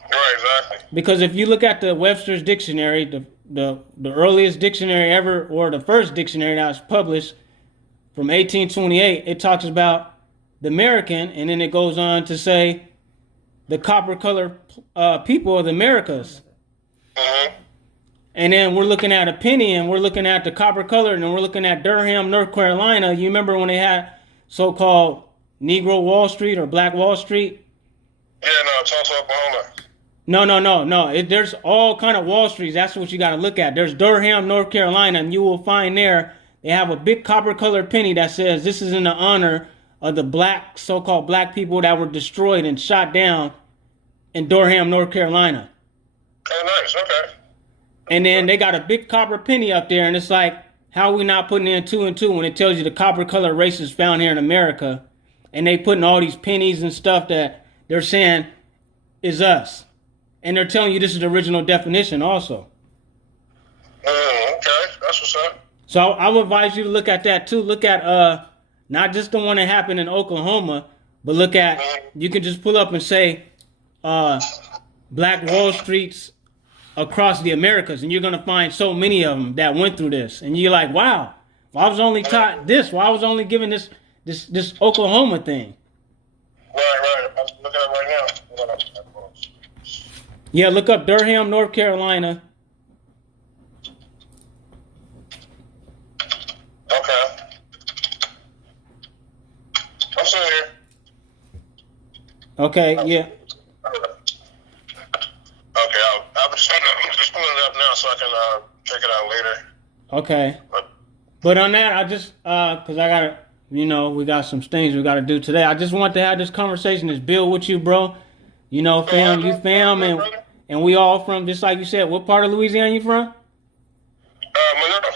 Right, exactly. Because if you look at the Webster's dictionary, the earliest dictionary ever, or the first dictionary that was published from 1828, it talks about the American, and then it goes on to say the copper-colored people of the Americas. Mm-hmm. And then we're looking at a penny, and we're looking at the copper-colored, and we're looking at Durham, North Carolina. You remember when they had so-called Negro Wall Street or Black Wall Street? Yeah, no, Tulsa, Oklahoma. No. There's all kind of Wall Streets. That's what you got to look at. There's Durham, North Carolina, and you will find there they have a big copper-colored penny that says this is in the honor of the black, so-called black people that were destroyed and shot down in Durham, North Carolina. Oh, nice. Okay. And then they got a big copper penny up there, and it's like, how are we not putting in 2 and 2 when it tells you the copper-colored race is found here in America, and they putting all these pennies and stuff that they're saying is us. And they're telling you this is the original definition also. Okay, that's what's up. So I would advise you to look at that too. Look at not just the one that happened in Oklahoma, but look at, you can just pull up and say Black Wall Streets across the Americas, and you're going to find so many of them that went through this. And you're like, wow, well, I was only taught this. Well, I was only given this Oklahoma thing. Right. I'm looking at it right now. Yeah, look up Durham, North Carolina. Okay. I'm still here. Okay, yeah. Okay, I'm just pulling it up now so I can check it out later. Okay. But on that, I just, because I got to, we got some things we got to do today. I just want to have this conversation, this build with you, bro. Fam, you fam, and we all from, just like you said, what part of Louisiana you from? Monroe.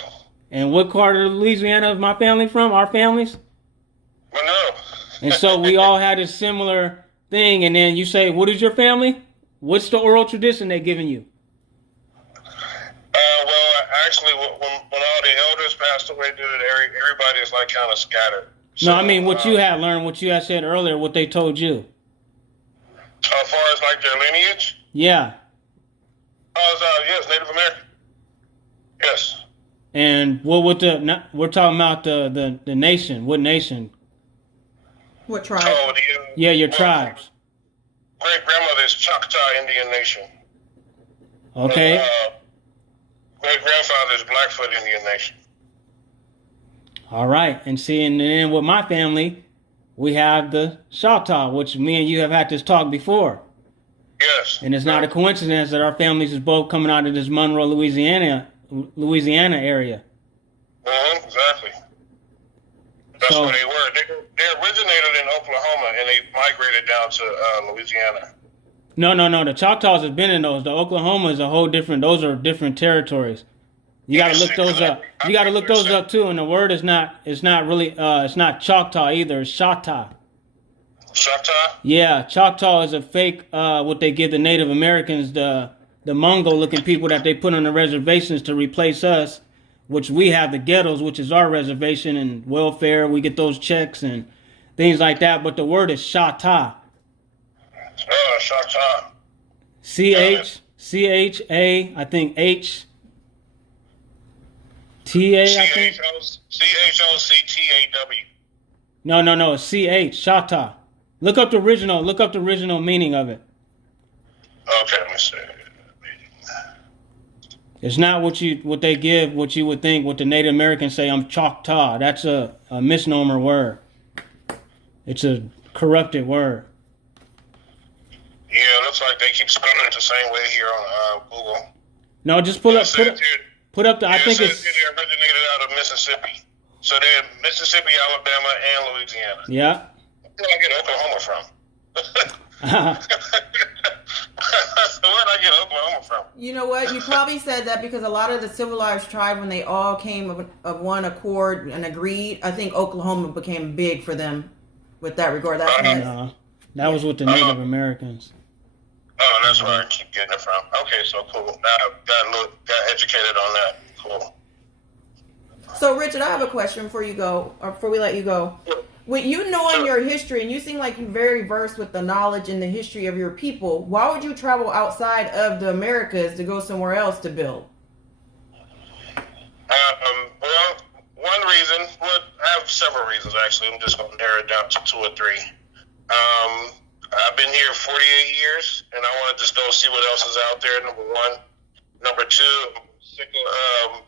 And what part of Louisiana is my family from? Our families? Monroe. And so we all had a similar thing. And then you say, what is your family? What's the oral tradition they giving you? Well, actually, when all the elders passed away, everybody is like kind of scattered. So, No, I mean what you had learned, what you had said earlier, what they told you. As far as like their lineage? Yeah. Yes, Native American. Yes. And what would we're talking about the nation. What nation? What tribe? Oh, Yeah, your tribes. Great grandmother is Choctaw Indian Nation. Okay. Great grandfather is Blackfoot Indian Nation. All right. And then with my family, we have the Choctaw, which me and you have had this talk before. Yes. And it's not a coincidence that our families is both coming out of this Monroe, Louisiana area. Exactly. That's where they were. They originated in Oklahoma and they migrated down to Louisiana. No. The Choctaws have been in those. The Oklahoma is a whole different. Those are different territories. You got to look those up. You got to look those up too. And the word is not. It's not really. It's not Choctaw either. It's Choctaw. Choctaw? Yeah, Choctaw is a fake. What they give the Native Americans, the Mongol-looking people that they put on the reservations to replace us, which we have the ghettos, which is our reservation and welfare. We get those checks and things like that. But the word is Choctaw. Choctaw. C-H-A, I think H-T-A, I think. C-H-O-C-T-A-W. No, it's C-H, Choctaw. Look up the original meaning of it. Okay, let me see. It's not what you would think, what the Native Americans say, I'm Choctaw. That's a misnomer word. It's a corrupted word. Yeah, it looks like they keep spelling it the same way here on Google. No, just put up the, I think it it's... says they originated out of Mississippi. So they're in Mississippi, Alabama, and Louisiana. Yeah. Where did I get Oklahoma from? Where did I get Oklahoma from? You know what? You probably said that because a lot of the civilized tribes, when they all came of one accord and agreed, I think Oklahoma became big for them with that regard. No, that was with the Native Americans. Oh, that's where I keep getting it from. Okay, so cool. Now I got educated on that. Cool. So, Richard, I have a question before we let you go. With you knowing your history, and you seem like you're very versed with the knowledge and the history of your people, why would you travel outside of the Americas to go somewhere else to build? Well, one reason, I have several reasons actually. I'm just going to narrow it down to 2 or 3. I've been here 48 years, and I want to just go see what else is out there, number 1. Number 2, I'm sick of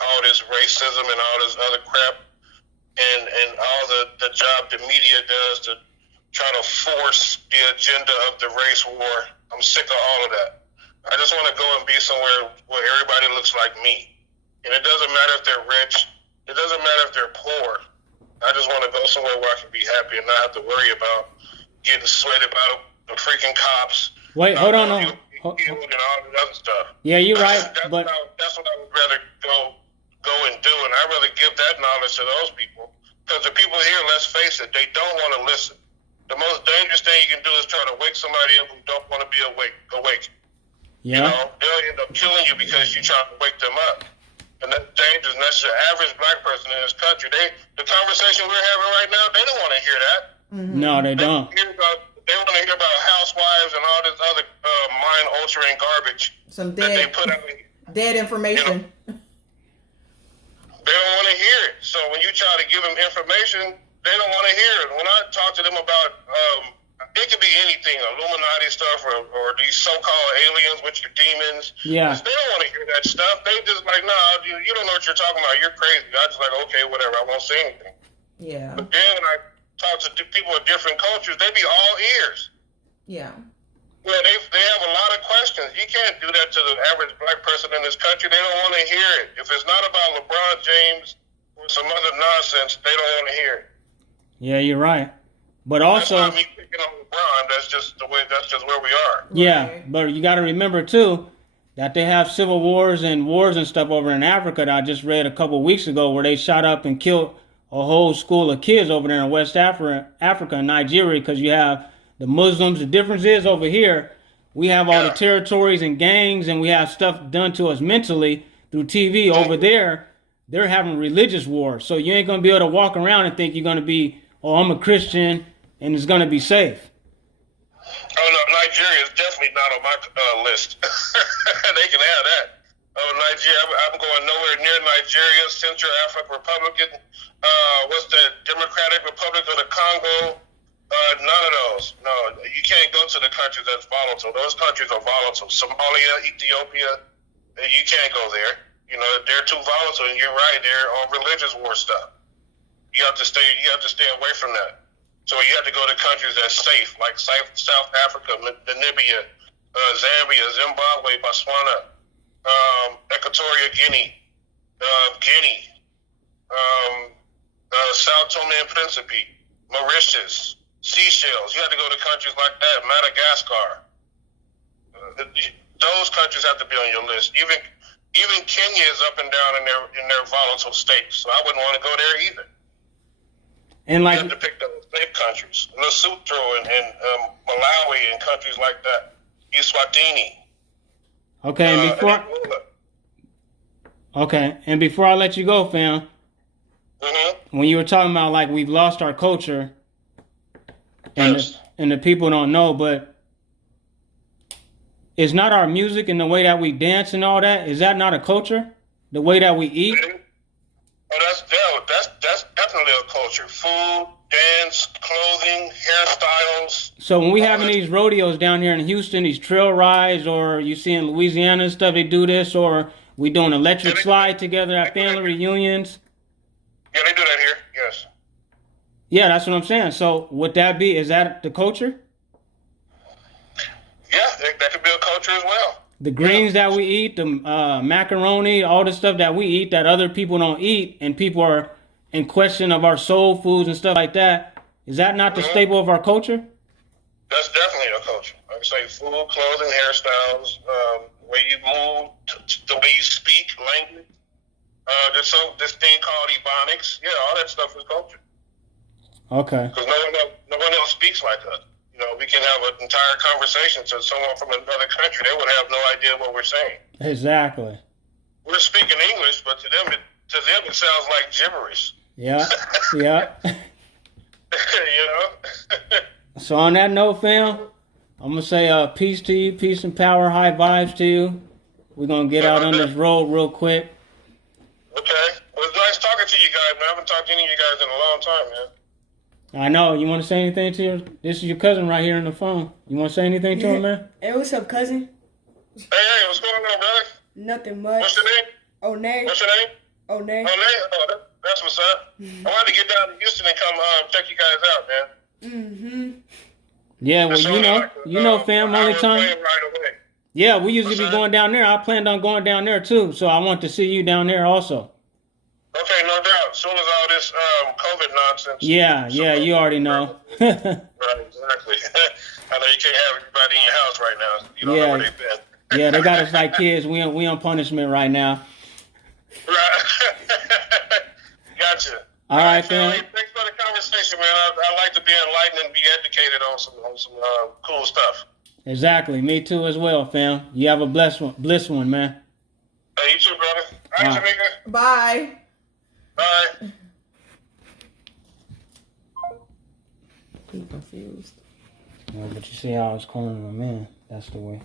all this racism and all this other crap. And all the job the media does to try to force the agenda of the race war. I'm sick of all of that. I just want to go and be somewhere where everybody looks like me. And it doesn't matter if they're rich. It doesn't matter if they're poor. I just want to go somewhere where I can be happy and not have to worry about getting sweated by the freaking cops. Wait, hold on. And all the other stuff. Yeah, you're right. That's but what I would rather go and do, and I'd rather give that knowledge to those people. Because the people here, let's face it, they don't want to listen. The most dangerous thing you can do is try to wake somebody up who don't want to be awake. Yeah. You know, they'll end up killing you because you're trying to wake them up. And that's dangerous, and that's the average black person in this country. The conversation we're having right now, they don't want to hear that. Mm-hmm. No, they don't. They want to hear about housewives and all this other mind-altering garbage Some that they put out. Dead information. You know? They don't want to hear it. So when you try to give them information, they don't want to hear it. When I talk to them about, it could be anything, Illuminati stuff or these so-called aliens, which are demons. Yeah. They don't want to hear that stuff. They just like, nah, you don't know what you're talking about. You're crazy. I just like, okay, whatever. I won't say anything. Yeah. But then when I talk to people of different cultures, they be all ears. Yeah. Yeah, they have a lot of questions. You can't do that to the average black person in this country. They don't want to hear it. If it's not about LeBron James or some other nonsense, they don't want to hear it. Yeah, you're right. But also, that's not me picking on LeBron. That's just where we are. Yeah, right. But you got to remember too that they have civil wars and stuff over in Africa that I just read a couple weeks ago, where they shot up and killed a whole school of kids over there in West Africa and Nigeria, because you have the Muslims. The difference is over here, we have all the territories and gangs, and we have stuff done to us mentally through TV. Over there, they're having religious wars. So you ain't going to be able to walk around and think you're going to be, oh, I'm a Christian and it's going to be safe. Oh, no, Nigeria is definitely not on my list. They can have that. Oh, Nigeria, I'm going nowhere near Nigeria, Central African Republic, what's the Democratic Republic of the Congo? None of those. No, you can't go to the countries that's volatile. Those countries are volatile. Somalia, Ethiopia, you can't go there. You know, they're too volatile, and you're right. They're on religious war stuff. You have to stay away from that. So you have to go to countries that's safe, like South Africa, Namibia, Zambia, Zimbabwe, Botswana, Equatorial Guinea, Sao Tome and Principe, Mauritius, Seychelles. You have to go to countries like that, Madagascar. Those countries have to be on your list. Even Kenya is up and down in their volatile states, so I wouldn't want to go there either. And like, you have to pick the safe countries, Lesotho and Malawi and countries like that, Eswatini. Okay, and before I let you go, fam, when you were talking about like we've lost our culture, and the people don't know, but is not our music and the way that we dance and all that, is that not a culture? The way that we eat? Oh, that's That's definitely a culture. Food, dance, clothing, hairstyles. So when we all having that. these rodeos down here in Houston, these trail rides, or you see in Louisiana and stuff, they do this, or we doing electric slide together at family reunions. Yeah, they do that here. Yes. Yeah, that's what I'm saying. So would that be, is that the culture? Yeah, that could be a culture as well. The greens that we eat, the macaroni, all the stuff that we eat that other people don't eat, and people are in question of our soul foods and stuff like that. Is that not the staple of our culture? That's definitely a culture. Like I say, food, clothing, hairstyles, way you move, the way you speak, language. There's this thing called ebonics. Yeah, all that stuff is culture. Okay. Because no one else speaks like us. You know, we can have an entire conversation to someone from another country. They would have no idea what we're saying. Exactly. We're speaking English, but to them it sounds like gibberish. Yeah. Yeah. You know? So on that note, fam, I'm gonna say peace to you, peace and power, high vibes to you. We're gonna get out on this road real quick. Okay. Well, it's nice talking to you guys, man. I haven't talked to any of you guys in a long time, man. I know. You want to say anything to your? This is your cousin right here on the phone. You want to say anything to him, man? Hey, what's up, cousin? Hey, what's going on, brother? Nothing much. What's your name? O'Nay. What's your name? O'Nay. That's what's up. I wanted to get down to Houston and come check you guys out, man. Mm-hmm. Yeah, well, you know, fam, only time. Right away. Yeah, we usually What's be that? going down there. I planned on going down there too, so I want to see you down there also. Okay, no doubt. As soon as all this COVID nonsense. Yeah, you already know. Right, exactly. I know you can't have everybody in your house right now. You don't know where they've been. Yeah, they got us like kids. We on punishment right now. Right. Gotcha. All right, fam. Thanks for the conversation, man. I like to be enlightened and be educated on some cool stuff. Exactly. Me too as well, fam. You have a blessed one, man. Hey, you too, brother. All right, Tamika. Bye. Bye. I'm confused. Well, but you see how I was calling him a man. That's the way.